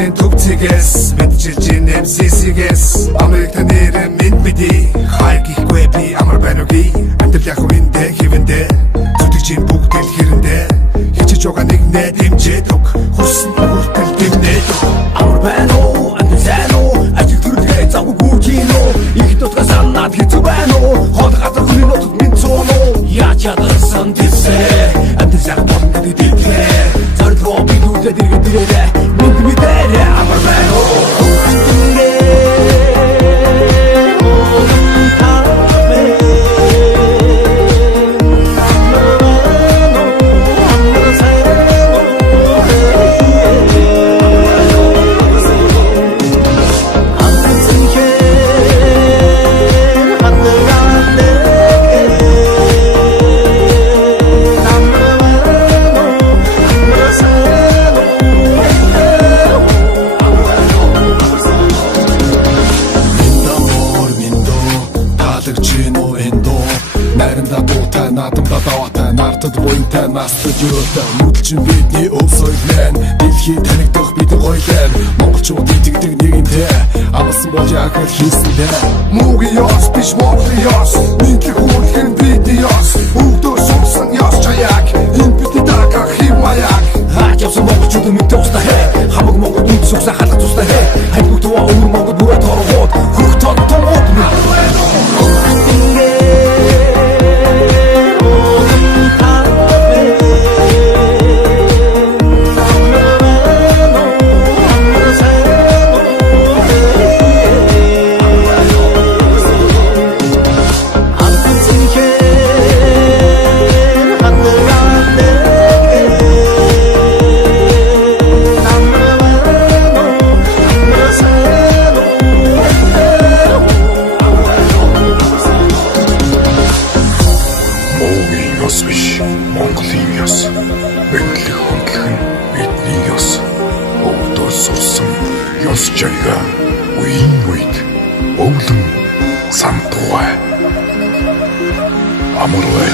Төвцгээс мэдчилж нэмсисгээс Америкт нэр минь биди хайгихгүй би амар байна уу амьдрал яг үндэ хивэндэ зүтгэж бүгд л хэрэндэ хичээж байгаа нэг нэ дэмжээд өг хүссэн бүртэл дэмнээд амар байна уу амьсан уу ажил төрөлгээ завгүй гүчинөө их тутга санаад хэцүү байна уу хол газар хүний нутаг минь цооноо яаж чадсан тэсээ амьдрал яг болно гэдэг дэвлээ зорилгоо бид үлдээд иргэд ирээ Midere amarmeno Andine Odum tabe Amarmeno Amaraseno Ansinke Hadrane Amarmeno Amaraseno Найранда дуутай, наадамда даваатай, нартад буянтай, настад юутай Нүдчин бидний өв соёлын дэлхий танигдах бидний гоёлын Монголчууд итгэдэг нэгэнтэй Амлсан бол яг л хийсэндээ Муугийн ёс биш Монголын ёс Нийтлэг хүрлэх нь бидний ёс Өгдөө сумсан ёс чаяг Энэ бидний дагах хэм маяг Хаач явсан монголчууд мэдээ устаа хэ Хамаг монгол үнд сүгсэн халах тустай хэ Хайбуг туваа өвөр монгол бүрэ торгууд Хөх тон томууд Монголын ёс, мэдлэг хөндлөх нь бидний ёс. Өвдөө сурсан ёс жайга үеийн үед өвлөн сантугай. Амарвай.